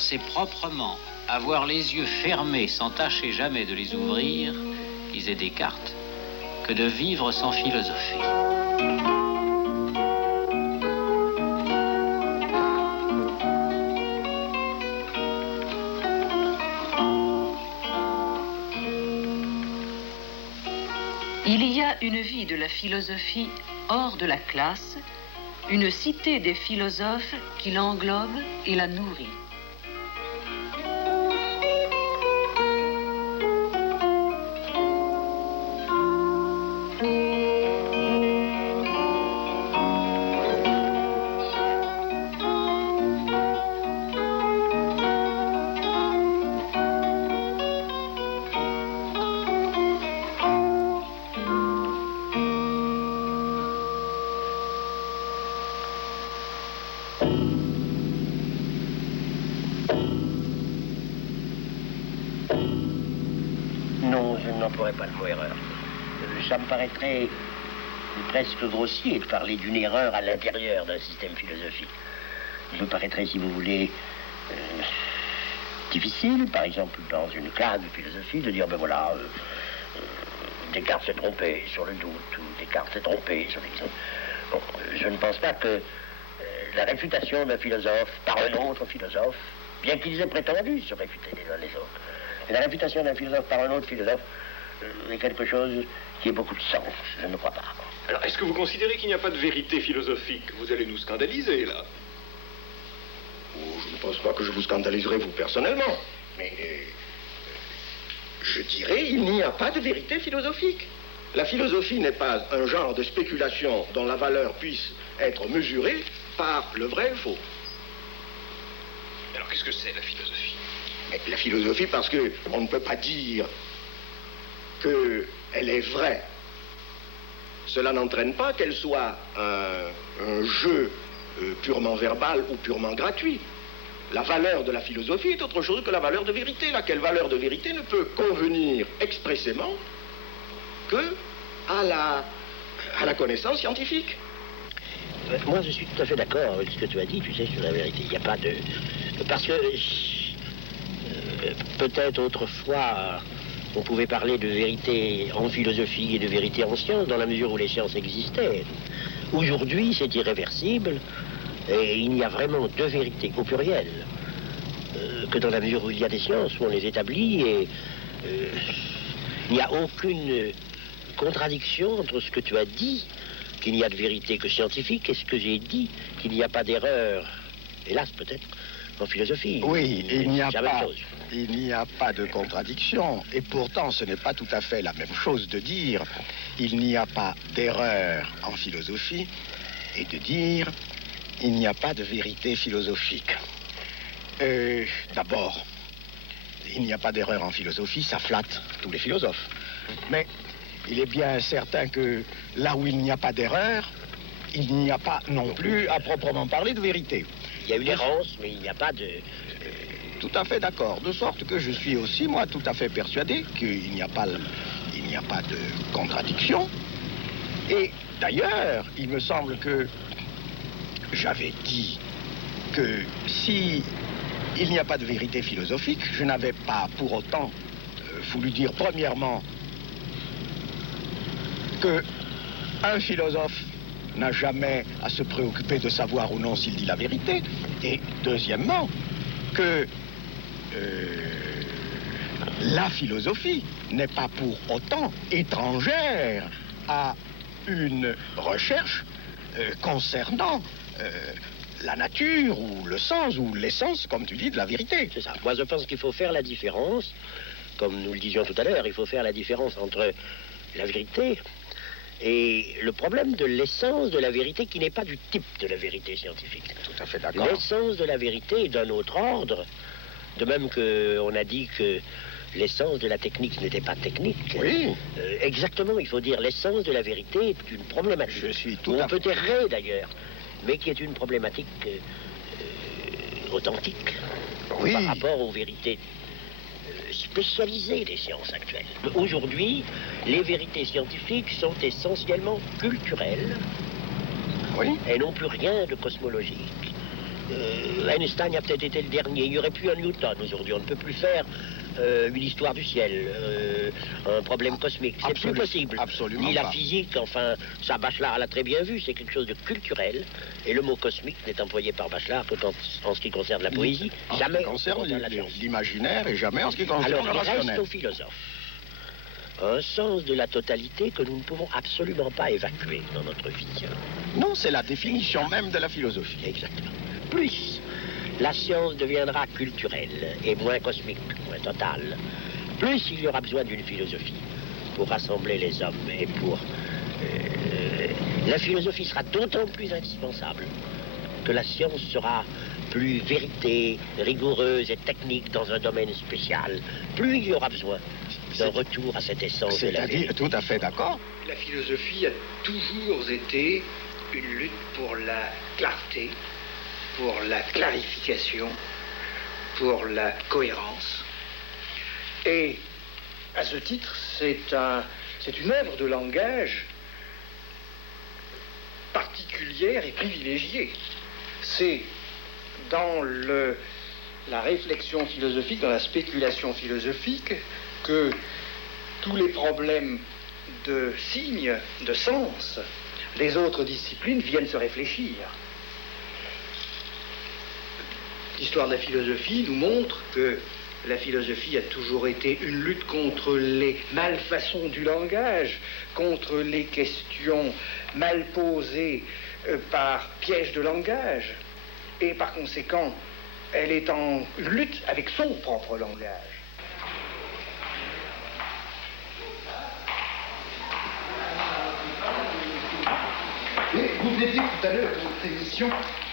c'est proprement avoir les yeux fermés sans tâcher jamais de les ouvrir, disait Descartes, que de vivre sans philosophie. Il y a une vie de la philosophie hors de la classe, une cité des philosophes qui l'englobe et la nourrit. Non, je n'emploierai pas le mot erreur. Ça me paraîtrait presque grossier de parler d'une erreur à l'intérieur d'un système philosophique. Il me paraîtrait, si vous voulez, difficile, par exemple, dans une classe de philosophie, de dire, ben voilà, Descartes s'est trompé sur le doute, ou Descartes s'est trompé sur l'exemple. Bon, je ne pense pas que la réfutation d'un philosophe par un autre philosophe, bien qu'ils aient prétendu se réfuter les uns les autres, et la réfutation d'un philosophe par un autre philosophe est quelque chose qui ait beaucoup de sens, je ne crois pas. Alors, est-ce que vous considérez qu'il n'y a pas de vérité philosophique? Vous allez nous scandaliser, là. Oh, je ne pense pas que je vous scandaliserai, vous, personnellement. Mais je dirais, il n'y a pas de vérité philosophique. La philosophie n'est pas un genre de spéculation dont la valeur puisse être mesurée par le vrai et le faux. Alors, qu'est-ce que c'est, la philosophie? Mais la philosophie, parce qu'on ne peut pas dire qu'elle est vraie. Cela n'entraîne pas qu'elle soit un jeu purement verbal ou purement gratuit. La valeur de la philosophie est autre chose que la valeur de vérité, laquelle valeur de vérité ne peut convenir expressément que à la connaissance scientifique. Moi, je suis tout à fait d'accord avec ce que tu as dit, tu sais, sur la vérité. Il n'y a pas de... Parce que peut-être autrefois, on pouvait parler de vérité en philosophie et de vérité en sciences, dans la mesure où les sciences existaient. Aujourd'hui, c'est irréversible, et il n'y a vraiment deux vérités, au pluriel, que dans la mesure où il y a des sciences, où on les établit, et il n'y a aucune contradiction entre ce que tu as dit, qu'il n'y a de vérité que scientifique, et ce que j'ai dit, qu'il n'y a pas d'erreur, hélas peut-être, en philosophie. Oui, il n'y a pas de chose. contradiction, et pourtant ce n'est pas tout à fait la même chose de dire il n'y a pas d'erreur en philosophie et de dire il n'y a pas de vérité philosophique. D'abord, il n'y a pas d'erreur en philosophie, ça flatte tous les philosophes. Mais il est bien certain que là où il n'y a pas d'erreur, il n'y a pas non plus à proprement parler de vérité. Il y a une errance, mais il n'y a pas de... Tout à fait d'accord, de sorte que je suis aussi, moi, tout à fait persuadé qu'il n'y a pas de contradiction. Et d'ailleurs, il me semble que j'avais dit que si il n'y a pas de vérité philosophique, je n'avais pas pour autant voulu dire premièrement que un philosophe n'a jamais à se préoccuper de savoir ou non s'il dit la vérité, et deuxièmement que la philosophie n'est pas pour autant étrangère à une recherche concernant la nature ou le sens ou l'essence, comme tu dis, de la vérité. C'est ça. Moi, je pense qu'il faut faire la différence, comme nous le disions tout à l'heure, il faut faire la différence entre la vérité et le problème de l'essence de la vérité qui n'est pas du type de la vérité scientifique. Tout à fait d'accord. L'essence de la vérité est d'un autre ordre, de même qu'on a dit que l'essence de la technique n'était pas technique. Oui. Exactement, il faut dire l'essence de la vérité est une problématique. Je suis tout on à fait... peut errer d'ailleurs, mais qui est une problématique authentique. Oui. Par rapport aux vérités spécialisées des sciences actuelles. Aujourd'hui, les vérités scientifiques sont essentiellement culturelles. Oui. Elles n'ont plus rien de cosmologique. Einstein a peut-être été le dernier. Il n'y aurait plus un Newton aujourd'hui. On ne peut plus faire une histoire du ciel, un problème cosmique. C'est plus possible. Absolument Ni la pas. physique, enfin, ça Bachelard l'a très bien vu, c'est quelque chose de culturel. Et le mot cosmique n'est employé par Bachelard que en ce qui concerne la poésie, jamais en ce qui concerne la science. l'imaginaire et jamais en ce qui concerne Alors, le il reste rationnel. aux philosophes un sens de la totalité que nous ne pouvons absolument pas évacuer dans notre vie. Non, c'est la définition même de la philosophie. Exactement. Plus la science deviendra culturelle et moins cosmique, moins totale, plus il y aura besoin d'une philosophie pour rassembler les hommes et pour... la philosophie sera d'autant plus indispensable que la science sera plus vérité, rigoureuse et technique dans un domaine spécial. Plus il y aura besoin d'un retour à cette essence de la vérité. C'est-à-dire, tout à fait d'accord. La philosophie a toujours été une lutte pour la clarté, pour la clarification, pour la cohérence. Et à ce titre, c'est une œuvre de langage particulière et privilégiée. C'est dans la réflexion philosophique, dans la spéculation philosophique, que tous les problèmes de signes, de sens, les autres disciplines viennent se réfléchir. L'histoire de la philosophie nous montre que la philosophie a toujours été une lutte contre les malfaçons du langage, contre les questions mal posées par piège de langage. Et par conséquent, elle est en lutte avec son propre langage. Mais vous venez de dire tout à l'heure dans votre émission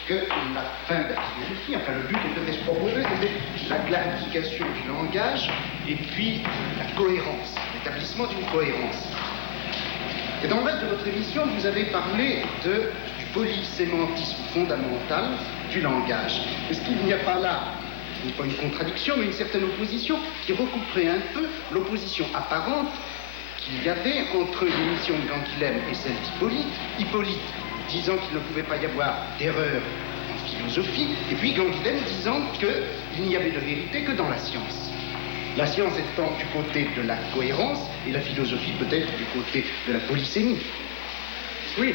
que la fin de la philosophie, enfin le but était de se proposer, c'était la clarification du langage et puis la cohérence, l'établissement d'une cohérence. Et dans le reste de votre émission, vous avez parlé du polysémantisme fondamental du langage. Est-ce qu'il n'y a pas là, pas une contradiction, mais une certaine opposition qui recouperait un peu l'opposition apparente qu'il y avait entre l'émission de Canguilhem et celle d'Hippolyte. Hippolyte disant qu'il ne pouvait pas y avoir d'erreur en philosophie, et puis Canguilhem disant qu'il n'y avait de vérité que dans la science. La science étant du côté de la cohérence, et la philosophie peut-être du côté de la polysémie. Oui,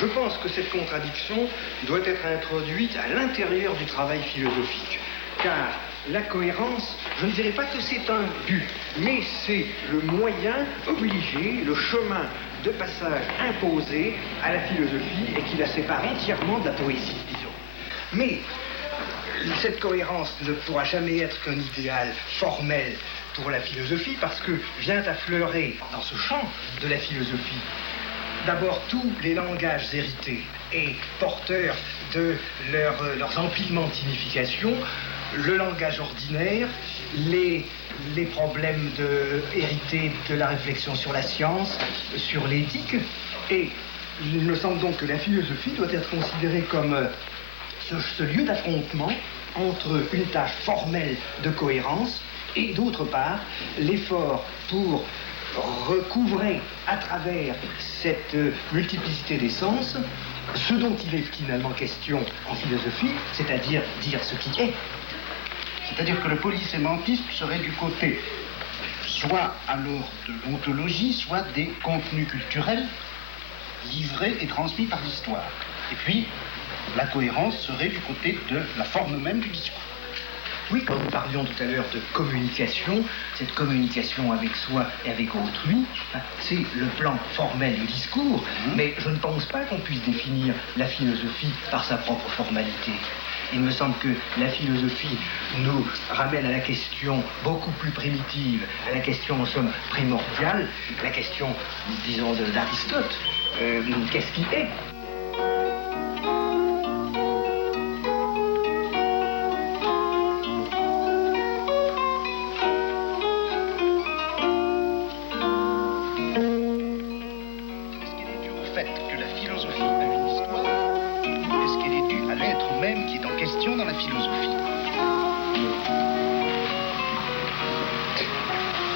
je pense que cette contradiction doit être introduite à l'intérieur du travail philosophique, car la cohérence, je ne dirais pas que c'est un but, mais c'est le moyen obligé, le chemin de passage imposé à la philosophie et qui la sépare entièrement de la poésie, disons. Mais cette cohérence ne pourra jamais être qu'un idéal formel pour la philosophie parce que vient affleurer dans ce champ de la philosophie d'abord tous les langages hérités et porteurs de leurs empilements de signification, le langage ordinaire, les problèmes hérités de la réflexion sur la science, sur l'éthique. Et il me semble donc que la philosophie doit être considérée comme ce lieu d'affrontement entre une tâche formelle de cohérence et d'autre part l'effort pour recouvrer à travers cette multiplicité des sens ce dont il est finalement question en philosophie, c'est-à-dire dire ce qui est. C'est-à-dire que le polysémantisme serait du côté soit alors de l'ontologie, soit des contenus culturels livrés et transmis par l'histoire. Et puis, la cohérence serait du côté de la forme même du discours. Oui, quand nous parlions tout à l'heure de communication, cette communication avec soi et avec autrui, c'est le plan formel du discours, mais je ne pense pas qu'on puisse définir la philosophie par sa propre formalité. Il me semble que la philosophie nous ramène à la question beaucoup plus primitive, à la question en somme primordiale, la question, disons, d'Aristote. Qu'est-ce qui est ?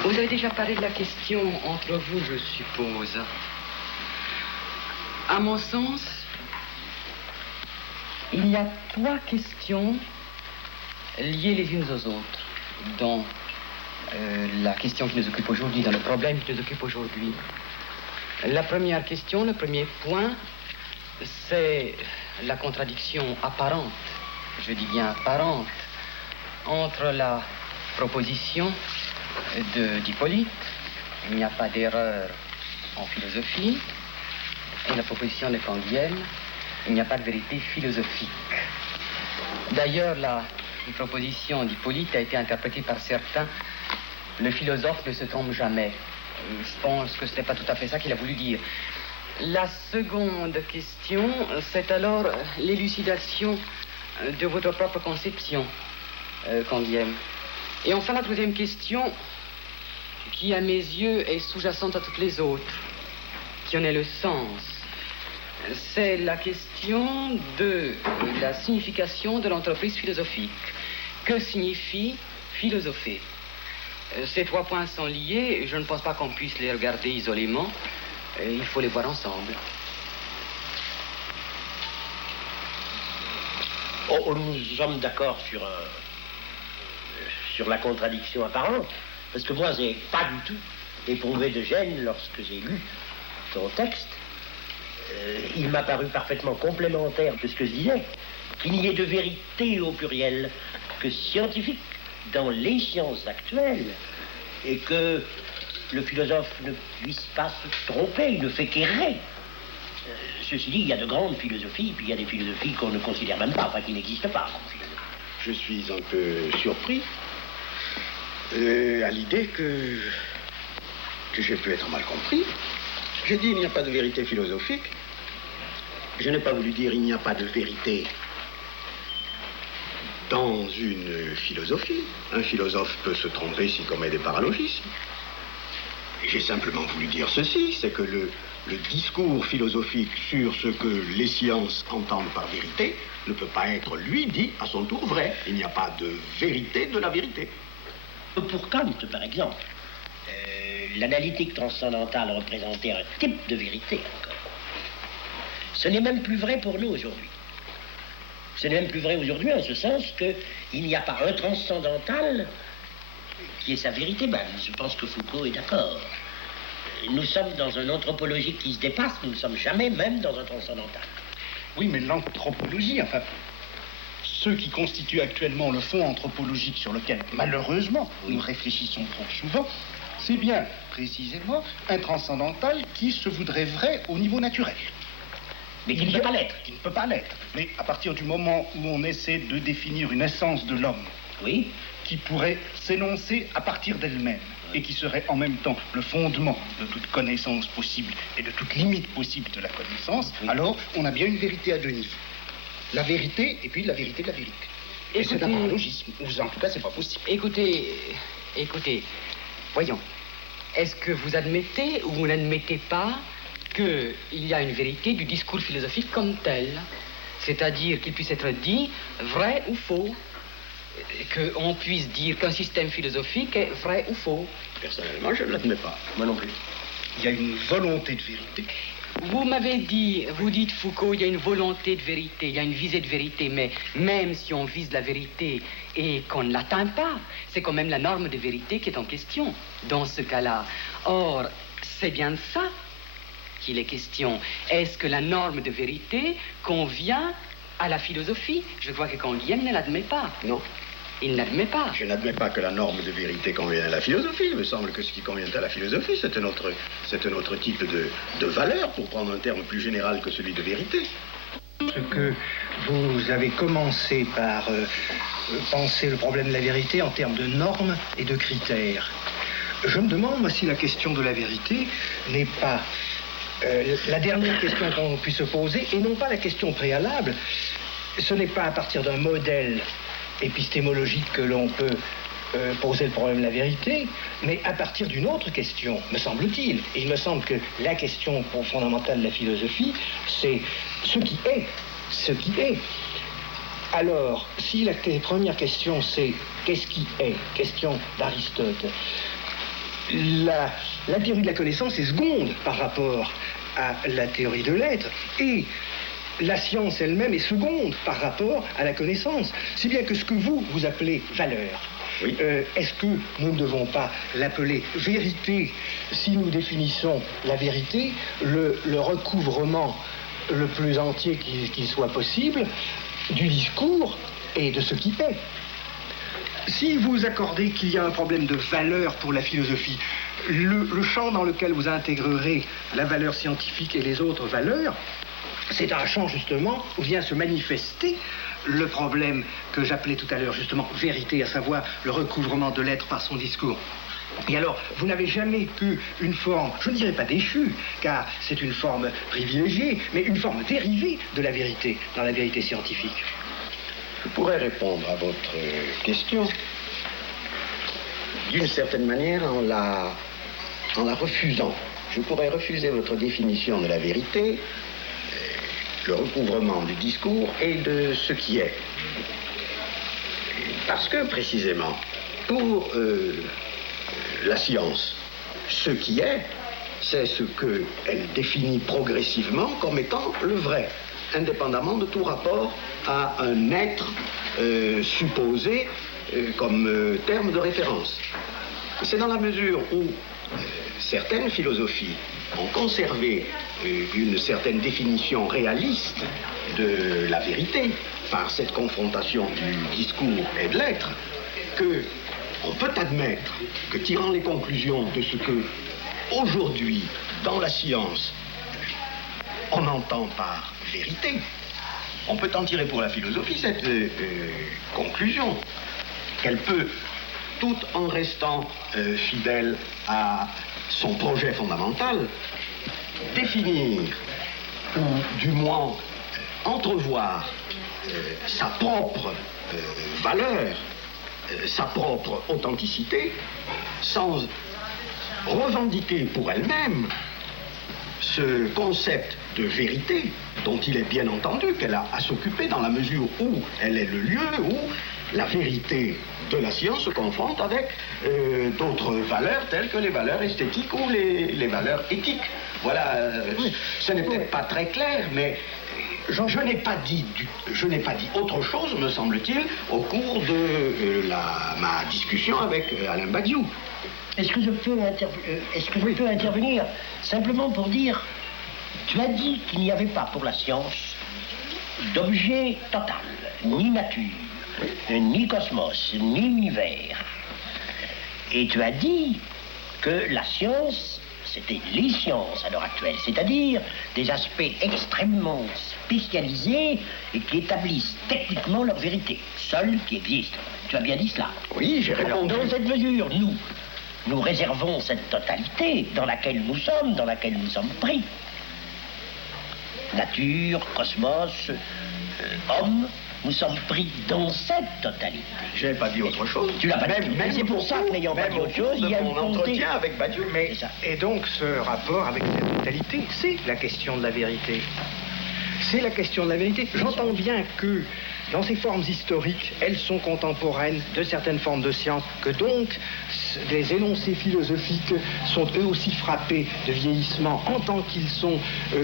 Vous avez déjà parlé de la question entre vous, je suppose. À mon sens, Il y a 3 questions liées les unes aux autres dans la question qui nous occupe aujourd'hui, dans le problème qui nous occupe aujourd'hui. La première question, le premier point, c'est la contradiction apparente, je dis bien apparente, entre la proposition d'Hippolyte, il n'y a pas d'erreur en philosophie, et la proposition de Canguilhem, il n'y a pas de vérité philosophique. D'ailleurs, la proposition d'Hippolyte a été interprétée par certains. Le philosophe ne se trompe jamais. Je pense que ce n'est pas tout à fait ça qu'il a voulu dire. La seconde question, c'est alors l'élucidation de votre propre conception, Canguilhem. Et enfin, la troisième question, qui à mes yeux est sous-jacente à toutes les autres, qui en est le sens, c'est la question de la signification de l'entreprise philosophique. Que signifie philosopher? Ces 3 points sont liés, et je ne pense pas qu'on puisse les regarder isolément. Il faut les voir ensemble. Oh, nous sommes d'accord sur la contradiction apparente, parce que moi, j'ai pas du tout éprouvé de gêne lorsque j'ai lu ton texte. Il m'a paru parfaitement complémentaire de ce que je disais, qu'il n'y ait de vérité au pluriel que scientifique dans les sciences actuelles, et que le philosophe ne puisse pas se tromper, il ne fait qu'errer. Ceci dit, il y a de grandes philosophies, puis il y a des philosophies qu'on ne considère même pas, enfin qui n'existent pas. Je suis un peu surpris à l'idée que j'ai pu être mal compris. J'ai dit il n'y a pas de vérité philosophique. Je n'ai pas voulu dire il n'y a pas de vérité dans une philosophie. Un philosophe peut se tromper s'il commet des paralogismes. J'ai simplement voulu dire ceci, c'est que le discours philosophique sur ce que les sciences entendent par vérité ne peut pas être, lui, dit à son tour vrai. Il n'y a pas de vérité de la vérité. Pour Kant, par exemple, l'analytique transcendantale représentait un type de vérité encore. Ce n'est même plus vrai pour nous aujourd'hui. Ce n'est même plus vrai aujourd'hui en ce sens qu'il n'y a pas un transcendantal qui est sa vérité. Ben, je pense que Foucault est d'accord. Nous sommes dans une anthropologie qui se dépasse, nous ne sommes jamais même dans un transcendantal. Oui, mais l'anthropologie, enfin, ceux qui constituent actuellement le fond anthropologique sur lequel, malheureusement, nous réfléchissons trop souvent, c'est bien, précisément, un transcendantal qui se voudrait vrai au niveau naturel. Mais qui ne peut pas l'être. Qui ne peut pas l'être. Mais à partir du moment où on essaie de définir une essence de l'homme, oui, qui pourrait s'énoncer à partir d'elle-même, et qui serait en même temps le fondement de toute connaissance possible et de toute limite possible de la connaissance, oui, alors on a bien une vérité à 2 niveaux. La vérité et puis la vérité de la vérité. Et c'est un paralogisme, ou en tout cas c'est pas possible. Écoutez, voyons. Est-ce que vous admettez ou vous n'admettez pas qu'il y a une vérité du discours philosophique comme tel? C'est-à-dire qu'il puisse être dit vrai ou faux? Qu'on puisse dire qu'un système philosophique est vrai ou faux? Personnellement, je ne l'admets pas. Moi non plus. Il y a une volonté de vérité. Vous m'avez dit, vous dites Foucault, il y a une volonté de vérité, il y a une visée de vérité, mais même si on vise la vérité et qu'on ne l'atteint pas, c'est quand même la norme de vérité qui est en question dans ce cas-là. Or, c'est bien de ça qu'il est question. Est-ce que la norme de vérité convient à la philosophie? Je crois que Canguilhem ne l'admet pas. Non. Il n'admet pas. Je n'admets pas que la norme de vérité convienne à la philosophie. Il me semble que ce qui convient à la philosophie, c'est un autre type de valeur, pour prendre un terme plus général que celui de vérité. Ce que vous avez commencé par penser le problème de la vérité en termes de normes et de critères. Je me demande, moi, si la question de la vérité n'est pas la dernière question qu'on puisse se poser, et non pas la question préalable. Ce n'est pas à partir d'un modèle épistémologique que l'on peut poser le problème de la vérité, mais à partir d'une autre question, me semble-t-il. Et il me semble que la question fondamentale de la philosophie, c'est ce qui est. Ce qui est. Alors, si la première question, c'est qu'est-ce qui est? Question d'Aristote. La théorie de la connaissance est seconde par rapport à la théorie de l'être. Et la science elle-même est seconde par rapport à la connaissance. Si bien que ce que vous appelez valeur, Oui. Est-ce que nous ne devons pas l'appeler vérité si nous définissons la vérité, le recouvrement le plus entier qui soit possible du discours et de ce qui est? Si vous accordez qu'il y a un problème de valeur pour la philosophie, le champ dans lequel vous intégrerez la valeur scientifique et les autres valeurs, c'est un champ justement où vient se manifester le problème que j'appelais tout à l'heure justement vérité, à savoir le recouvrement de l'être par son discours. Et alors, vous n'avez jamais qu'une forme, je ne dirais pas déchue, car c'est une forme privilégiée, mais une forme dérivée de la vérité, dans la vérité scientifique. Je pourrais répondre à votre question d'une certaine manière en la refusant. Je pourrais refuser votre définition de la vérité, le recouvrement du discours et de ce qui est. Parce que, précisément, pour la science, ce qui est, c'est ce qu'elle définit progressivement comme étant le vrai, indépendamment de tout rapport à un être supposé comme terme de référence. C'est dans la mesure où certaines philosophies ont conservé une certaine définition réaliste de la vérité par cette confrontation du discours et de l'être que on peut admettre que, tirant les conclusions de ce que aujourd'hui dans la science on entend par vérité, on peut en tirer pour la philosophie cette conclusion qu'elle peut, tout en restant fidèle à son projet fondamental, définir ou du moins entrevoir sa propre valeur, sa propre authenticité, sans revendiquer pour elle-même ce concept de vérité dont il est bien entendu qu'elle a à s'occuper dans la mesure où elle est le lieu où la vérité de la science se confronte avec d'autres valeurs telles que les valeurs esthétiques ou les valeurs éthiques. Voilà, oui. Ce n'est peut-être pas très clair, mais je n'ai pas dit autre chose, me semble-t-il, au cours de ma discussion avec Alain Badiou. Est-ce que je peux intervenir simplement pour dire, tu as dit qu'il n'y avait pas pour la science d'objet total, ni nature, ni cosmos, ni univers. Et tu as dit que la science, c'était les sciences à l'heure actuelle, c'est-à-dire des aspects extrêmement spécialisés et qui établissent techniquement leur vérité, seuls qui existent. Tu as bien dit cela. Oui, j'ai répondu. Dans cette mesure, nous réservons cette totalité dans laquelle nous sommes pris. Nature, cosmos, homme, nous sommes pris dans cette totalité. Je n'ai pas dit autre chose. Tu l'as pas dit. Même c'est pour ça que n'ayant pas dit autre chose, il y a une entretien avec Badiou. Mais, et donc ce rapport avec cette totalité, c'est la question de la vérité. C'est la question de la vérité. J'entends bien que dans ces formes historiques, elles sont contemporaines de certaines formes de science, que donc des énoncés philosophiques sont eux aussi frappés de vieillissement en tant qu'ils sont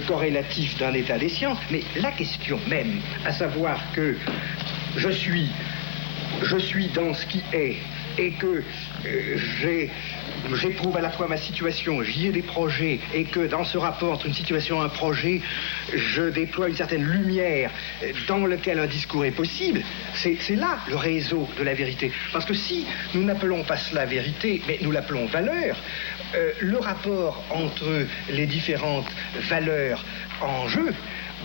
corrélatifs d'un état des sciences. Mais la question même, à savoir que je suis dans ce qui est et que j'éprouve à la fois ma situation, j'y ai des projets, et que dans ce rapport entre une situation et un projet, je déploie une certaine lumière dans lequel un discours est possible, c'est là le réseau de la vérité. Parce que si nous n'appelons pas cela vérité, mais nous l'appelons valeur, le rapport entre les différentes valeurs en jeu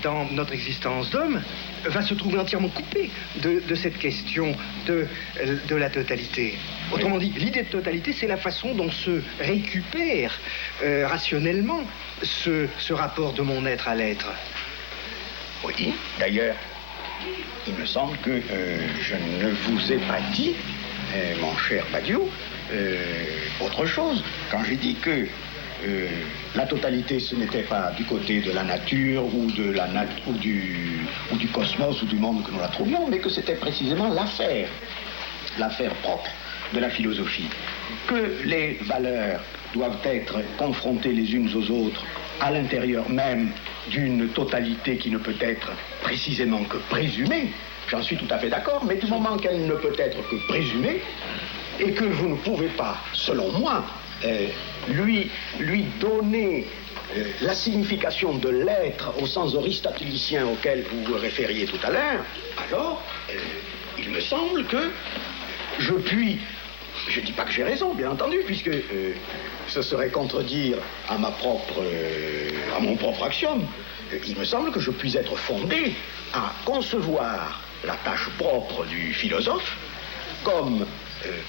dans notre existence d'homme va se trouver entièrement coupé de cette question de la totalité. Autrement dit, l'idée de totalité, c'est la façon dont se récupère rationnellement ce rapport de mon être à l'être. Oui, d'ailleurs, il me semble que je ne vous ai pas dit, mon cher Badiou, autre chose. Quand j'ai dit que la totalité, ce n'était pas du côté de la nature ou du cosmos ou du monde que nous la trouvions, mais que c'était précisément l'affaire propre de la philosophie. Que les valeurs doivent être confrontées les unes aux autres à l'intérieur même d'une totalité qui ne peut être précisément que présumée, j'en suis tout à fait d'accord, mais du moment qu'elle ne peut être que présumée, et que vous ne pouvez pas, selon moi, lui donner la signification de l'être au sens aristotélicien auquel vous vous référiez tout à l'heure, alors il me semble que je puis, je ne dis pas que j'ai raison, bien entendu, puisque ce serait contredire à mon propre axiome, il me semble que je puis être fondé à concevoir la tâche propre du philosophe comme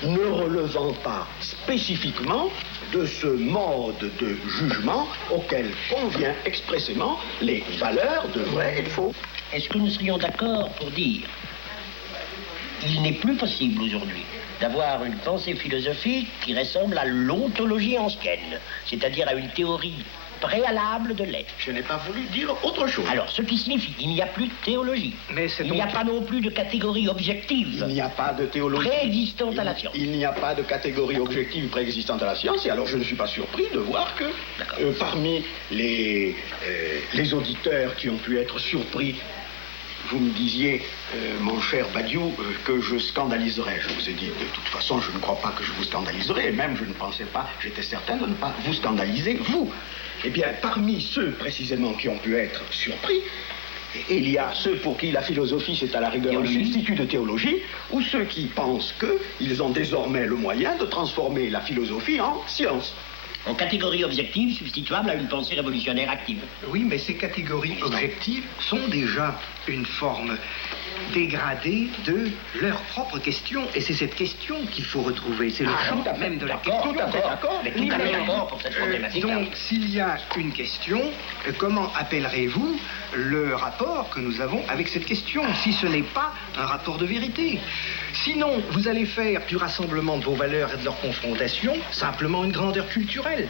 ne relevant pas spécifiquement de ce mode de jugement auquel convient expressément les valeurs de vrai et de faux. Est-ce que nous serions d'accord pour dire qu'il n'est plus possible aujourd'hui d'avoir une pensée philosophique qui ressemble à l'ontologie ancienne, c'est-à-dire à une théorie préalable de l'être? Je n'ai pas voulu dire autre chose. Alors, ce qui signifie qu'il n'y a plus de théologie. Mais c'est il n'y a pas non plus de catégorie objective. Il n'y a pas de théologie préexistante à la science. Il n'y a pas de catégorie objective préexistante à la science, et alors je ne suis pas surpris de voir que parmi les auditeurs qui ont pu être surpris, vous me disiez, mon cher Badiou, que je scandaliserais. Je vous ai dit, de toute façon, je ne crois pas que je vous scandaliserais, et même je ne pensais pas, j'étais certain de ne pas vous scandaliser, vous. Eh bien, parmi ceux, précisément, qui ont pu être surpris, il y a ceux pour qui la philosophie, c'est à la rigueur un substitut de théologie, ou ceux qui pensent qu'ils ont désormais le moyen de transformer la philosophie en science. En catégorie objective substituable à une pensée révolutionnaire active. Oui, mais ces catégories objectives sont déjà une forme dégradée de leur propre question. Et c'est cette question qu'il faut retrouver. C'est le champ même de la question. Tout à fait d'accord. Mais tout à fait d'accord pour cette problématique. Donc, s'il y a une question, comment appellerez-vous le rapport que nous avons avec cette question, si ce n'est pas un rapport de vérité? Sinon, vous allez faire du rassemblement de vos valeurs et de leur confrontation simplement une grandeur culturelle.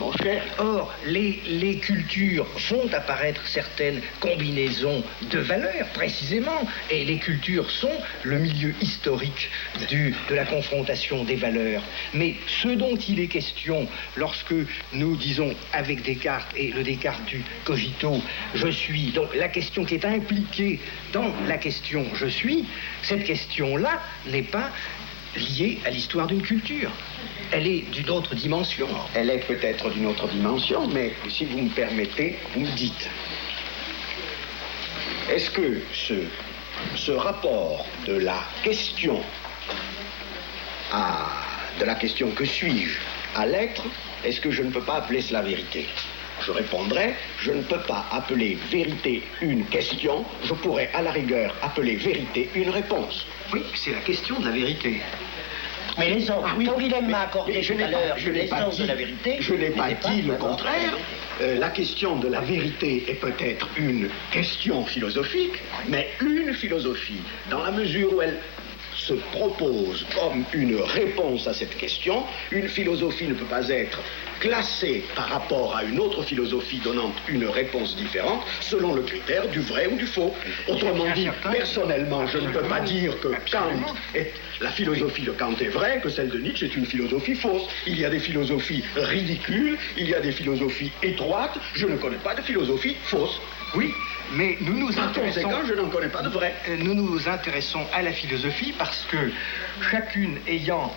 Mon cher. Or, les cultures font apparaître certaines combinaisons de valeurs, précisément, et les cultures sont le milieu historique de la confrontation des valeurs. Mais ce dont il est question lorsque nous disons avec Descartes et le Descartes du cogito, je suis, donc la question qui est impliquée dans la question je suis, cette question-là n'est pas liée à l'histoire d'une culture. Elle est d'une autre dimension. Elle est peut-être d'une autre dimension, mais si vous me permettez, vous me dites, est-ce que ce rapport de la question que suis-je à l'être, est-ce que je ne peux pas appeler cela vérité? Je répondrai, je ne peux pas appeler vérité une question, je pourrais à la rigueur appeler vérité une réponse. Oui, c'est la question de la vérité. Mais l'essence, quand Willem m'a accordé tout à l'heure l'essence de la vérité... Je n'ai pas dit le contraire. La question de la vérité est peut-être une question philosophique, mais une philosophie, dans la mesure où elle se propose comme une réponse à cette question, une philosophie ne peut pas être classée par rapport à une autre philosophie donnant une réponse différente selon le critère du vrai ou du faux. Autrement dit, personnellement, je ne peux pas dire que la philosophie de Kant est vraie, que celle de Nietzsche est une philosophie fausse. Il y a des philosophies ridicules, il y a des philosophies étroites, je ne connais pas de philosophie fausse. Oui, mais nous nous intéressons... Par conséquent, je n'en connais pas de vrai. Nous nous intéressons à la philosophie parce que chacune ayant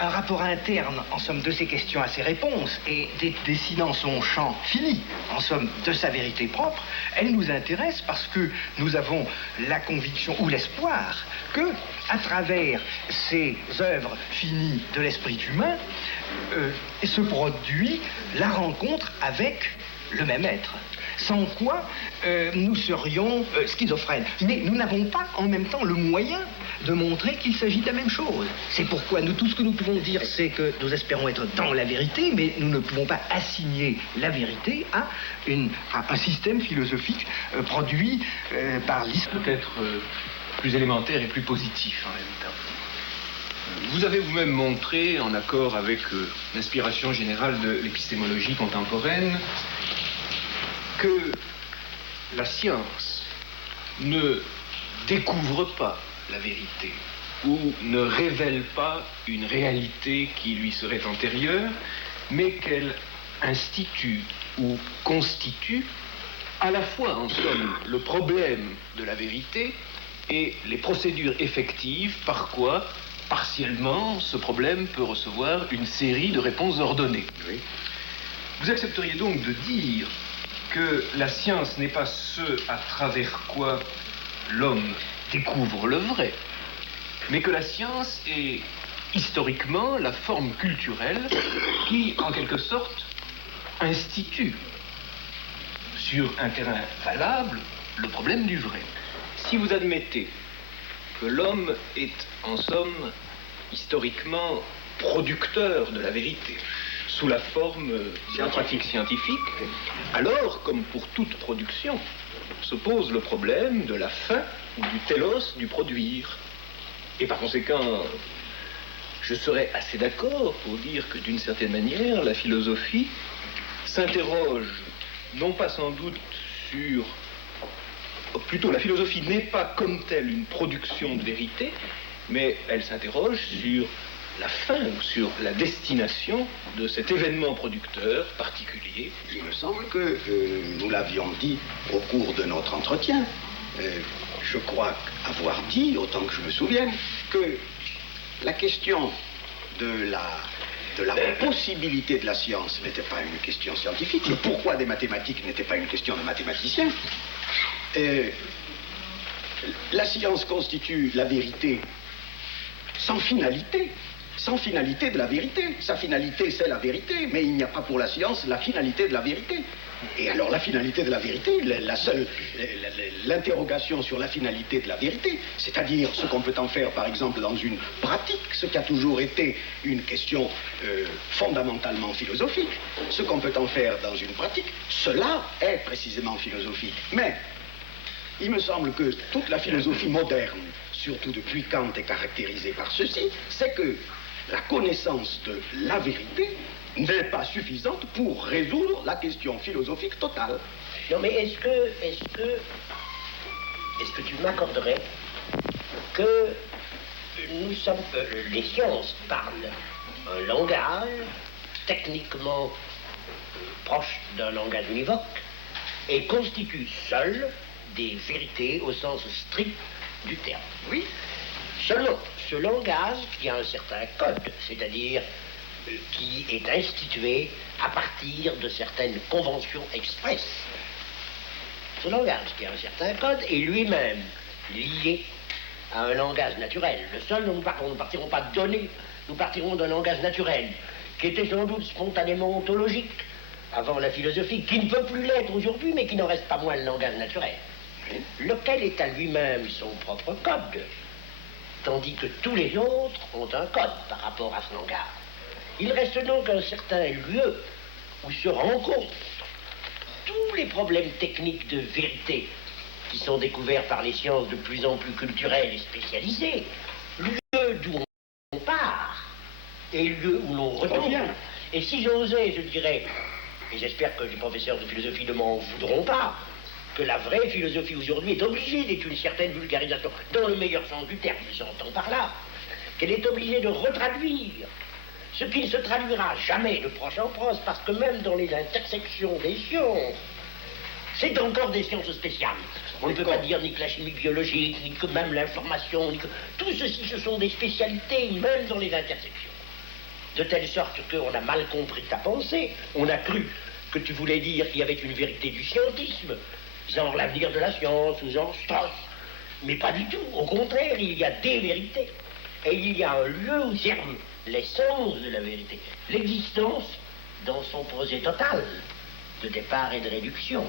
un rapport interne, en somme, de ces questions à ces réponses et dessinant son champ fini, en somme, de sa vérité propre, elle nous intéresse parce que nous avons la conviction ou l'espoir que, à travers ces œuvres finies de l'esprit humain, se produit la rencontre avec le même être. Sans quoi, nous serions schizophrènes. Mais nous n'avons pas en même temps le moyen de montrer qu'il s'agit de la même chose. C'est pourquoi tout ce que nous pouvons dire, c'est que nous espérons être dans la vérité, mais nous ne pouvons pas assigner la vérité à un système philosophique produit par l'histoire. Peut-être plus élémentaire et plus positif en même temps. Vous avez vous-même montré, en accord avec l'inspiration générale de l'épistémologie contemporaine, que la science ne découvre pas la vérité ou ne révèle pas une réalité qui lui serait antérieure, mais qu'elle institue ou constitue à la fois, en somme, le problème de la vérité et les procédures effectives par quoi, partiellement, ce problème peut recevoir une série de réponses ordonnées. Oui. Vous accepteriez donc de dire que la science n'est pas ce à travers quoi l'homme découvre le vrai, mais que la science est historiquement la forme culturelle qui, en quelque sorte, institue sur un terrain valable le problème du vrai. Si vous admettez que l'homme est, en somme, historiquement producteur de la vérité, sous la forme de la pratique scientifique, alors, comme pour toute production, se pose le problème de la fin ou du télos du produire. Et par conséquent, je serais assez d'accord pour dire que, d'une certaine manière, la philosophie s'interroge, non pas sans doute sur... Plutôt, la philosophie n'est pas comme telle une production de vérité, mais elle s'interroge sur la fin ou sur la destination de cet événement producteur particulier. Il me semble que nous l'avions dit au cours de notre entretien. Je crois avoir dit, autant que je me souvienne, que la question de la possibilité de la science n'était pas une question scientifique. Le pourquoi des mathématiques n'était pas une question de mathématiciens. La science constitue la vérité sans finalité de la vérité. Sa finalité, c'est la vérité, mais il n'y a pas pour la science la finalité de la vérité. Et alors la finalité de la vérité, l'interrogation sur la finalité de la vérité, c'est-à-dire ce qu'on peut en faire par exemple dans une pratique, ce qui a toujours été une question fondamentalement philosophique, ce qu'on peut en faire dans une pratique, cela est précisément philosophique. Mais il me semble que toute la philosophie moderne, surtout depuis Kant, est caractérisée par ceci, c'est que la connaissance de la vérité n'est pas suffisante pour résoudre la question philosophique totale. Non, mais est-ce que tu m'accorderais que nous sommes... les sciences parlent un langage techniquement proche d'un langage univoque et constituent seuls des vérités au sens strict du terme. Oui. Seulement, ce langage qui a un certain code, c'est-à-dire qui est institué à partir de certaines conventions expresses. Ce langage qui a un certain code est lui-même lié à un langage naturel. Le seul dont nous ne partirons pas de données, nous partirons d'un langage naturel, qui était sans doute spontanément ontologique avant la philosophie, qui ne peut plus l'être aujourd'hui, mais qui n'en reste pas moins le langage naturel, lequel est à lui-même son propre code, tandis que tous les autres ont un code par rapport à ce langage. Il reste donc un certain lieu où se rencontrent tous les problèmes techniques de vérité qui sont découverts par les sciences de plus en plus culturelles et spécialisées, lieu d'où on part et lieu où l'on retourne. Et si j'osais, je dirais, et j'espère que les professeurs de philosophie ne m'en voudront pas, que la vraie philosophie aujourd'hui est obligée d'être une certaine vulgarisation, dans le meilleur sens du terme, j'entends par là, qu'elle est obligée de retraduire ce qui ne se traduira jamais de proche en proche, parce que même dans les intersections des sciences, c'est encore des sciences spéciales. On ne peut pas dire ni que la chimie biologique, ni que même l'information, ni que... Tout ceci, ce sont des spécialités, même dans les intersections. De telle sorte qu'on a mal compris ta pensée. On a cru que tu voulais dire qu'il y avait une vérité du scientisme, genre l'avenir de la science, ou genre Strauss. Mais pas du tout. Au contraire, il y a des vérités. Et il y a un lieu où germe l'essence de la vérité, l'existence dans son projet total de départ et de réduction.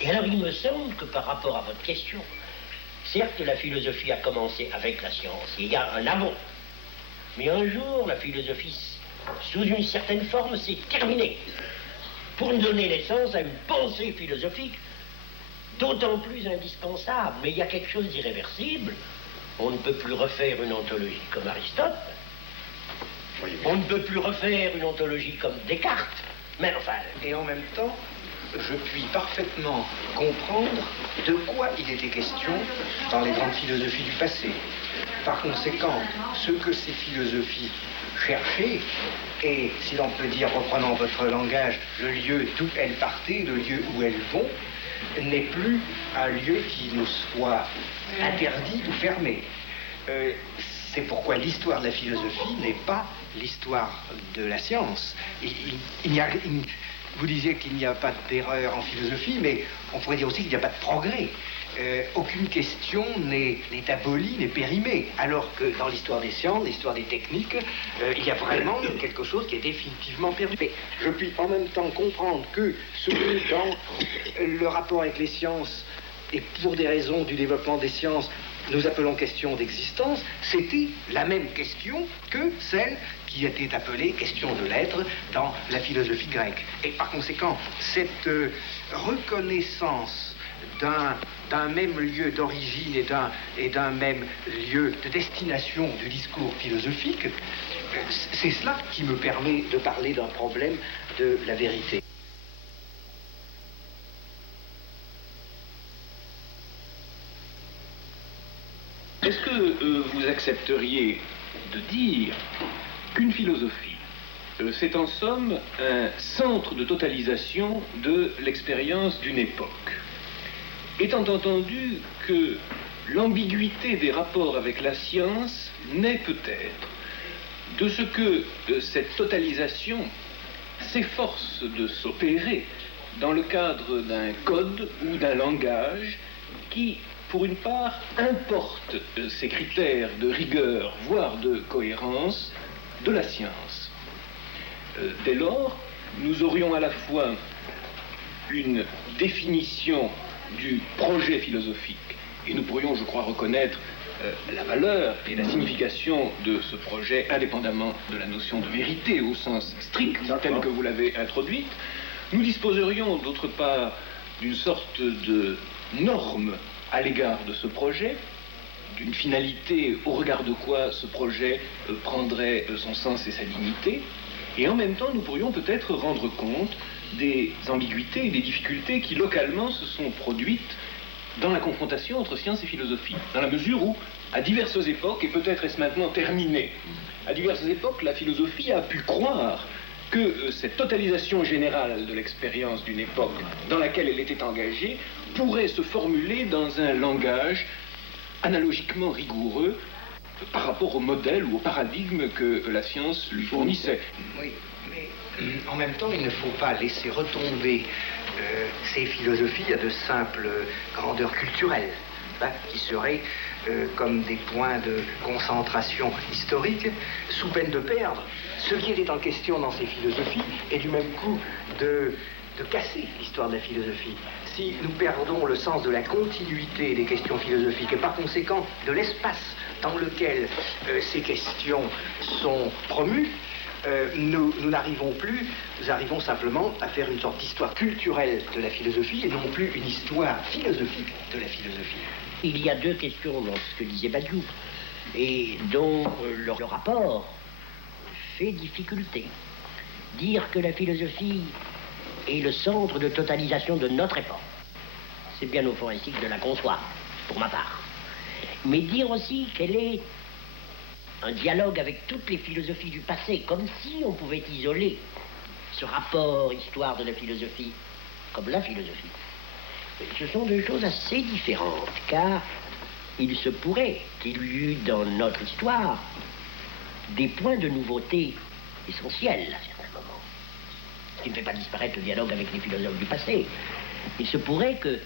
Et alors il me semble que par rapport à votre question, certes la philosophie a commencé avec la science, il y a un avant, mais un jour la philosophie, sous une certaine forme, s'est terminée pour donner naissance à une pensée philosophique d'autant plus indispensable. Mais il y a quelque chose d'irréversible. On ne peut plus refaire une ontologie comme Aristote. On ne peut plus refaire une ontologie comme Descartes. Mais enfin... Et en même temps, je puis parfaitement comprendre de quoi il était question dans les grandes philosophies du passé. Par conséquent, ce que ces philosophies chercher, et si l'on peut dire, reprenant votre langage, le lieu d'où elles partaient, le lieu où elles vont, n'est plus un lieu qui nous soit interdit ou fermé. C'est pourquoi l'histoire de la philosophie n'est pas l'histoire de la science. Vous disiez qu'il n'y a pas d'erreur en philosophie, mais on pourrait dire aussi qu'il n'y a pas de progrès. Aucune question n'est abolie, n'est périmée, alors que dans l'histoire des sciences, l'histoire des techniques, il y a vraiment quelque chose qui est définitivement perdu. Mais je puis en même temps comprendre que ce que dans le rapport avec les sciences, et pour des raisons du développement des sciences, nous appelons question d'existence, c'était la même question que celle qui était appelée question de l'être dans la philosophie grecque. Et par conséquent, cette reconnaissance d'un même lieu d'origine et d'un même lieu de destination du discours philosophique, c'est cela qui me permet de parler d'un problème de la vérité. Est-ce que vous accepteriez de dire qu'une philosophie, c'est en somme un centre de totalisation de l'expérience d'une époque, étant entendu que l'ambiguïté des rapports avec la science naît peut-être de ce que cette totalisation s'efforce de s'opérer dans le cadre d'un code ou d'un langage qui, pour une part, importe ces critères de rigueur, voire de cohérence, de la science. Dès lors, nous aurions à la fois une définition du projet philosophique, et nous pourrions, je crois, reconnaître la valeur et la signification de ce projet indépendamment de la notion de vérité au sens strict, telle que vous l'avez introduite. Nous disposerions, d'autre part, d'une sorte de norme à l'égard de ce projet, d'une finalité au regard de quoi ce projet prendrait son sens et sa dignité, et en même temps nous pourrions peut-être rendre compte des ambiguïtés et des difficultés qui localement se sont produites dans la confrontation entre science et philosophie, dans la mesure où, à diverses époques, et peut-être est-ce maintenant terminé, à diverses époques, la philosophie a pu croire que cette totalisation générale de l'expérience d'une époque dans laquelle elle était engagée pourrait se formuler dans un langage analogiquement rigoureux par rapport au modèle ou au paradigme que la science lui fournissait. Oui, mais en même temps, il ne faut pas laisser retomber ces philosophies à de simples grandeurs culturelles, qui seraient comme des points de concentration historique, sous peine de perdre ce qui était en question dans ces philosophies, et du même coup de casser l'histoire de la philosophie. Si nous perdons le sens de la continuité des questions philosophiques, et par conséquent de l'espace dans lequel ces questions sont promues, nous n'arrivons plus, nous arrivons simplement à faire une sorte d'histoire culturelle de la philosophie, et non plus une histoire philosophique de la philosophie. Il y a deux questions dans ce que disait Badiou, et dont le rapport fait difficulté. Dire que la philosophie est le centre de totalisation de notre époque, c'est bien au fond ainsi que de la conçoit, pour ma part. Mais dire aussi qu'elle est un dialogue avec toutes les philosophies du passé, comme si on pouvait isoler ce rapport histoire de la philosophie comme la philosophie. Ce sont deux choses assez différentes, car il se pourrait qu'il y eut dans notre histoire des points de nouveauté essentiels à certains moments, ce qui ne fait pas disparaître le dialogue avec les philosophes du passé. Il se pourrait que,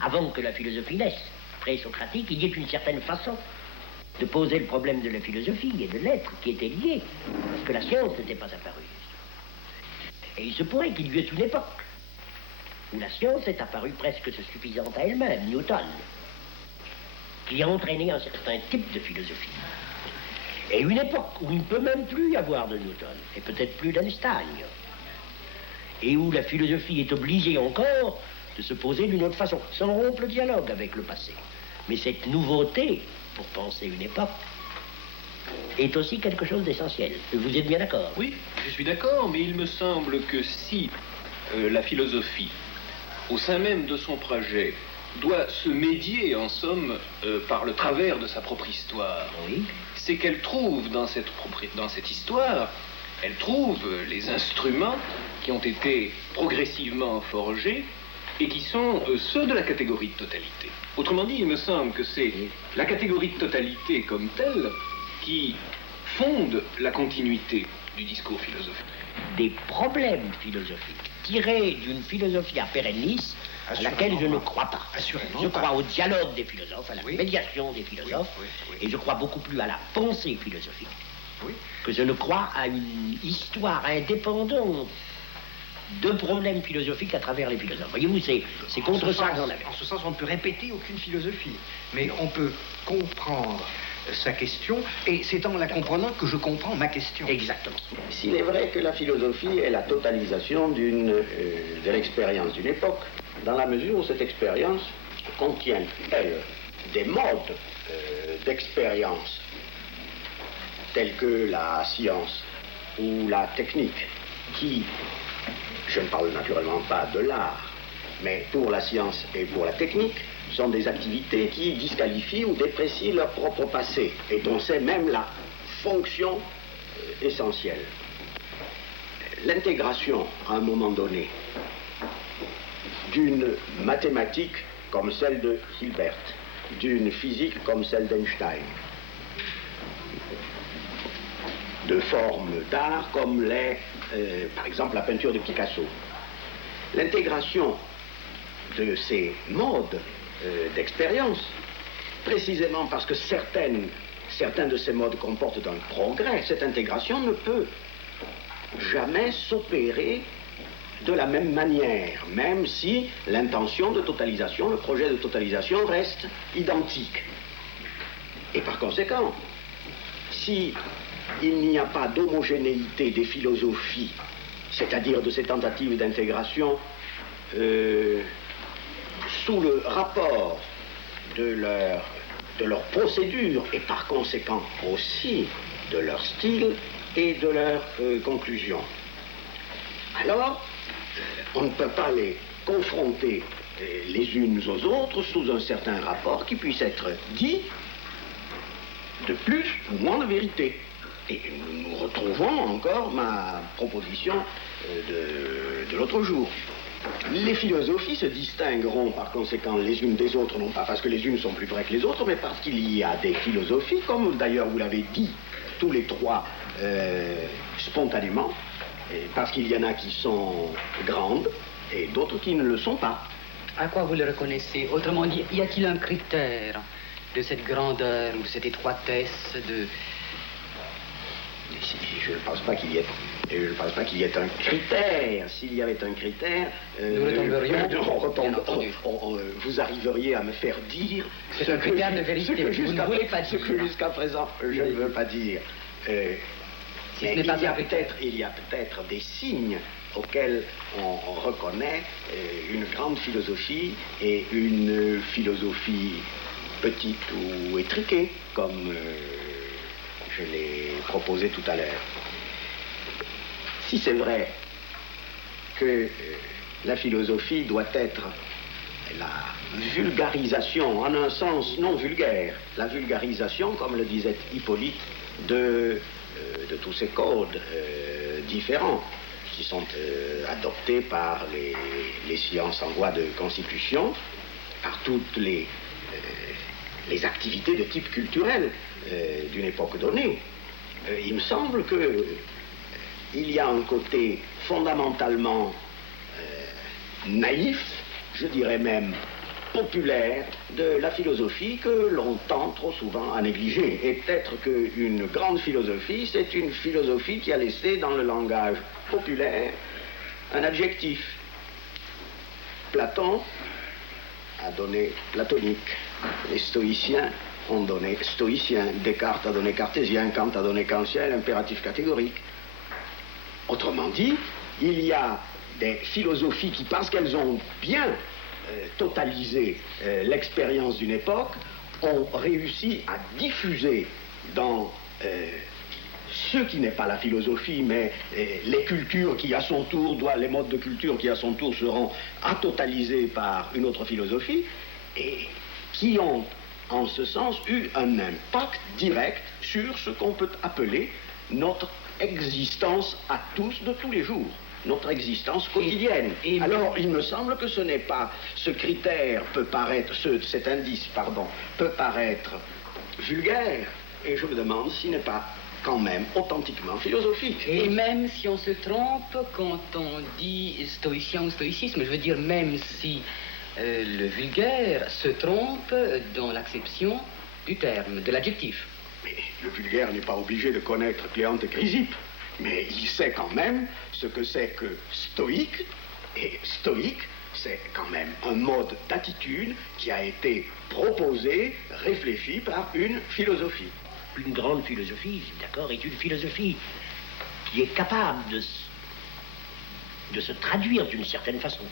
avant que la philosophie naisse, pré-socratique, il y ait une certaine façon de poser le problème de la philosophie et de l'être qui était lié, parce que la science n'était pas apparue. Et il se pourrait qu'il y ait une époque où la science est apparue presque suffisante à elle-même, Newton, qui a entraîné un certain type de philosophie. Et une époque où il ne peut même plus y avoir de Newton, et peut-être plus d'Einstein, et où la philosophie est obligée encore de se poser d'une autre façon, sans rompre le dialogue avec le passé. Mais cette nouveauté, pour penser une époque, est aussi quelque chose d'essentiel. Vous êtes bien d'accord? Oui, je suis d'accord, mais il me semble que si la philosophie, au sein même de son projet, doit se médier, en somme, par le travers de sa propre histoire. Oui. C'est qu'elle trouve dans cette histoire, elle trouve les instruments qui ont été progressivement forgés et qui sont ceux de la catégorie de totalité. Autrement dit, il me semble que c'est la catégorie de totalité comme telle qui fonde la continuité du discours philosophique. Des problèmes philosophiques tirés d'une philosophie à pérennis à laquelle je ne crois pas. Assurément je pas. crois au dialogue des philosophes, à la médiation des philosophes, et je crois beaucoup plus à la pensée philosophique que je ne crois à une histoire indépendante de problèmes philosophiques à travers les philosophes. Voyez-vous, c'est contre ça que j'en avais. En ce sens, on ne peut répéter aucune philosophie, mais on peut comprendre sa question, et c'est en la comprenant que je comprends ma question. Exactement. S'il est vrai que la philosophie est la totalisation de l'expérience d'une époque, dans la mesure où cette expérience contient, elle, des modes d'expérience tels que la science ou la technique, qui, je ne parle naturellement pas de l'art, mais pour la science et pour la technique, sont des activités qui disqualifient ou déprécient leur propre passé, et dont c'est même la fonction essentielle. L'intégration, à un moment donné, d'une mathématique comme celle de Hilbert, d'une physique comme celle d'Einstein, de formes d'art comme par exemple la peinture de Picasso. L'intégration de ces modes d'expérience, précisément parce que certains de ces modes comportent un progrès, cette intégration ne peut jamais s'opérer de la même manière, même si l'intention de totalisation, le projet de totalisation reste identique. Et par conséquent, si il n'y a pas d'homogénéité des philosophies, c'est-à-dire de ces tentatives d'intégration sous le rapport de leur procédure et par conséquent aussi de leur style et de leur conclusion. Alors, on ne peut pas les confronter les unes aux autres sous un certain rapport qui puisse être dit de plus ou moins de vérité. Et nous retrouvons encore ma proposition de l'autre jour. Les philosophies se distingueront par conséquent les unes des autres, non pas parce que les unes sont plus vraies que les autres, mais parce qu'il y a des philosophies, comme d'ailleurs vous l'avez dit tous les trois spontanément, parce qu'il y en a qui sont grandes et d'autres qui ne le sont pas. À quoi vous le reconnaissez? Autrement dit, y a-t-il un critère de cette grandeur ou de cette étroitesse de... Je ne pense pas qu'il y ait... Je ne pense pas qu'il y ait un critère. S'il y avait un critère, nous retomberions. Vous arriveriez à me faire dire c'est un critère de vérité. Vous ne voulez pas dire. Ce que jusqu'à présent je ne veux pas dire. Il y a peut-être des signes auxquels on reconnaît une grande philosophie et une philosophie petite ou étriquée, comme je l'ai proposé tout à l'heure. Si c'est vrai que la philosophie doit être la vulgarisation, en un sens non vulgaire, la vulgarisation, comme le disait Hippolyte, de tous ces codes différents qui sont adoptés par les sciences en voie de constitution, par toutes les activités de type culturel d'une époque donnée. Il me semble que il y a un côté fondamentalement naïf, je dirais même populaire, de la philosophie que l'on tend trop souvent à négliger. Et peut-être qu'une grande philosophie, c'est une philosophie qui a laissé dans le langage populaire un adjectif. Platon a donné platonique, les stoïciens ont donné stoïcien, Descartes a donné cartésien, Kant a donné kantien, l'impératif catégorique. Autrement dit, il y a des philosophies qui, parce qu'elles ont bien totalisé l'expérience d'une époque, ont réussi à diffuser dans ce qui n'est pas la philosophie, mais les cultures qui à son tour, les modes de culture qui à son tour seront à totaliser par une autre philosophie, et qui ont, en ce sens, eu un impact direct sur ce qu'on peut appeler notre existence à tous de tous les jours, notre existence quotidienne. Alors, il me semble que ce n'est pas, ce critère peut paraître, cet indice, pardon, peut paraître vulgaire, et je me demande s'il n'est pas quand même authentiquement philosophique. Et même si on se trompe quand on dit stoïcien ou stoïcisme, je veux dire même si le vulgaire se trompe dans l'acception du terme, de l'adjectif. Mais le vulgaire n'est pas obligé de connaître Cléante et Chrysippe, mais il sait quand même ce que c'est que stoïque, et stoïque, c'est quand même un mode d'attitude qui a été proposé, réfléchi par une philosophie. Une grande philosophie, d'accord, est une philosophie qui est capable de se traduire d'une certaine façon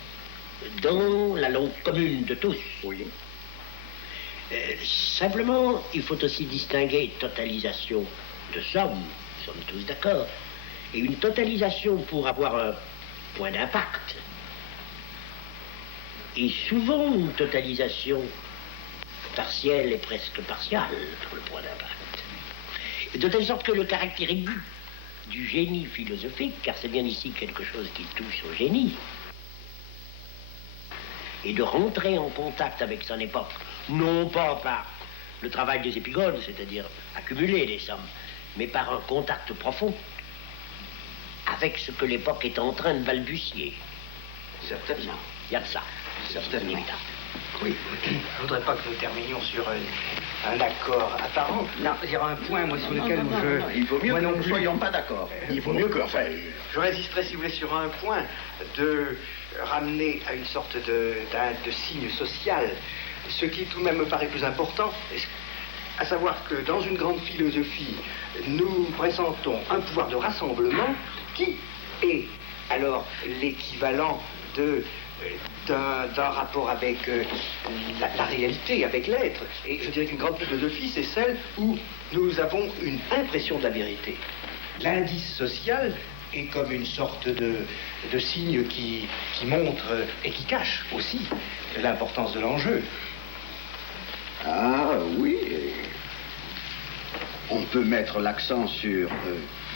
dans la langue commune de tous. Oui. Simplement, il faut aussi distinguer totalisation de somme, nous sommes tous d'accord, et une totalisation pour avoir un point d'impact. Et souvent, une totalisation partielle et presque partiale pour le point d'impact. De telle sorte que le caractère aigu du génie philosophique, car c'est bien ici quelque chose qui touche au génie, et de rentrer en contact avec son époque, non pas par le travail des épigones, c'est-à-dire accumuler des sommes, mais par un contact profond avec ce que l'époque est en train de balbutier. Certainement. Il y a de ça. Certainement. Oui, je ne voudrais pas que nous terminions sur un accord apparent. Non, il y aura un point, moi, sur lequel il vaut mieux moi que non nous ne plus. soyons pas d'accord. Il vaut mieux que, enfin... Je résisterai, si vous voulez, sur un point, de ramener à une sorte de signe social, ce qui tout de même me paraît plus important, à savoir que dans une grande philosophie, nous présentons un pouvoir de rassemblement qui est alors l'équivalent d'un rapport avec la réalité, avec l'être. Et je dirais qu'une grande philosophie, c'est celle où nous avons une impression de la vérité. L'indice social est comme une sorte de signe qui montre et qui cache aussi l'importance de l'enjeu. Ah oui, on peut mettre l'accent sur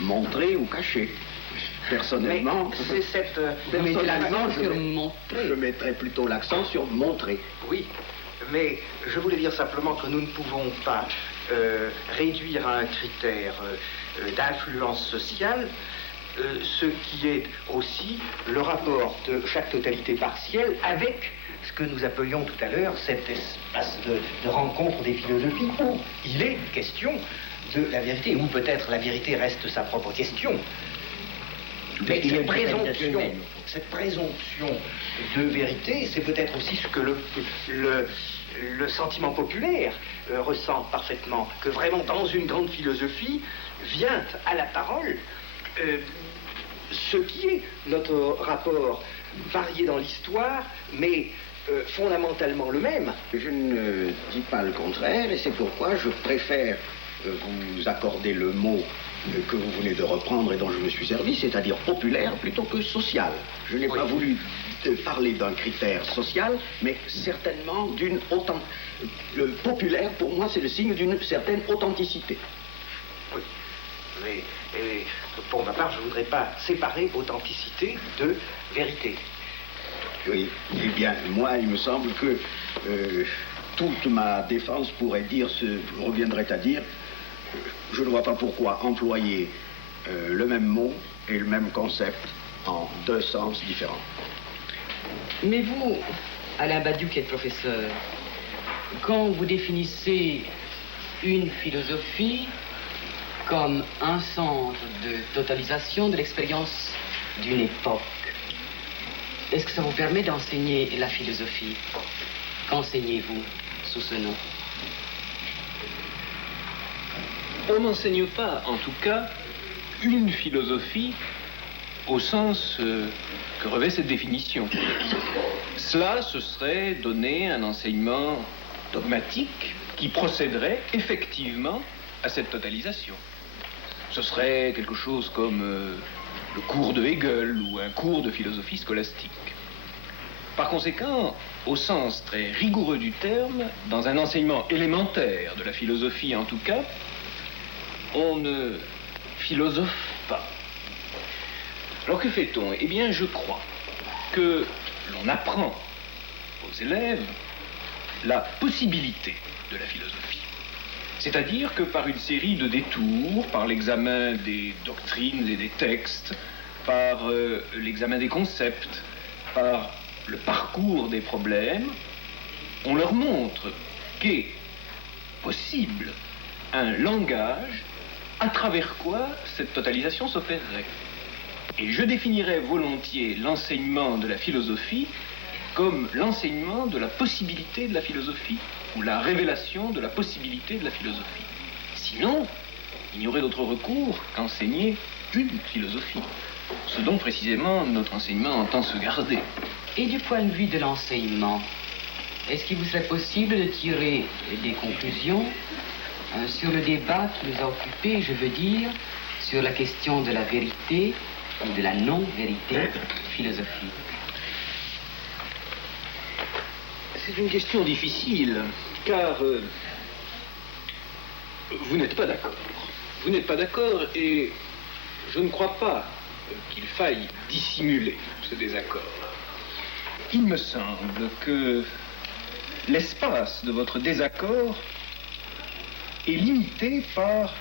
montrer ou cacher. Personnellement, c'est cette... je mettrais plutôt l'accent sur montrer. Oui, mais je voulais dire simplement que nous ne pouvons pas réduire à un critère d'influence sociale ce qui est aussi le rapport de chaque totalité partielle avec ce que nous appelions tout à l'heure cet espace de rencontre des philosophies où il est question de la vérité, où peut-être la vérité reste sa propre question. Mais cette présomption de vérité, c'est peut-être aussi ce que le sentiment populaire ressent parfaitement, que vraiment dans une grande philosophie vient à la parole ce qui est notre rapport varié dans l'histoire, mais fondamentalement le même. Je ne dis pas le contraire, et c'est pourquoi je préfère vous accorder le mot que vous venez de reprendre et dont je me suis servi, c'est-à-dire populaire plutôt que social. Je n'ai pas voulu parler d'un critère social, mais certainement d'une populaire, pour moi, c'est le signe d'une certaine authenticité. Oui, mais pour ma part, je ne voudrais pas séparer authenticité de vérité. Oui, eh bien, moi, il me semble que toute ma défense reviendrait à dire je ne vois pas pourquoi employer le même mot et le même concept en deux sens différents. Mais vous, Alain Badiou, qui êtes professeur, quand vous définissez une philosophie comme un centre de totalisation de l'expérience d'une époque, est-ce que ça vous permet d'enseigner la philosophie? Qu'enseignez-vous sous ce nom? On n'enseigne pas, en tout cas, une philosophie au sens que revêt cette définition. Cela, ce serait donner un enseignement dogmatique qui procéderait effectivement à cette totalisation. Ce serait quelque chose comme le cours de Hegel ou un cours de philosophie scolastique. Par conséquent, au sens très rigoureux du terme, dans un enseignement élémentaire de la philosophie en tout cas, on ne philosophe pas. Alors que fait-on? Eh bien, je crois que l'on apprend aux élèves la possibilité de la philosophie. C'est-à-dire que par une série de détours, par l'examen des doctrines et des textes, par l'examen des concepts, par le parcours des problèmes, on leur montre qu'est possible un langage à travers quoi cette totalisation s'opérerait. Et je définirais volontiers l'enseignement de la philosophie comme l'enseignement de la possibilité de la philosophie, ou la révélation de la possibilité de la philosophie. Sinon, il n'y aurait d'autre recours qu'enseigner une philosophie, ce dont précisément notre enseignement entend se garder. Et du point de vue de l'enseignement, est-ce qu'il vous serait possible de tirer des conclusions sur le débat qui nous a occupés, je veux dire, sur la question de la vérité ou de la non-vérité philosophique? C'est une question difficile, car vous n'êtes pas d'accord. Vous n'êtes pas d'accord et je ne crois pas qu'il faille dissimuler ce désaccord. Il me semble que l'espace de votre désaccord est limité par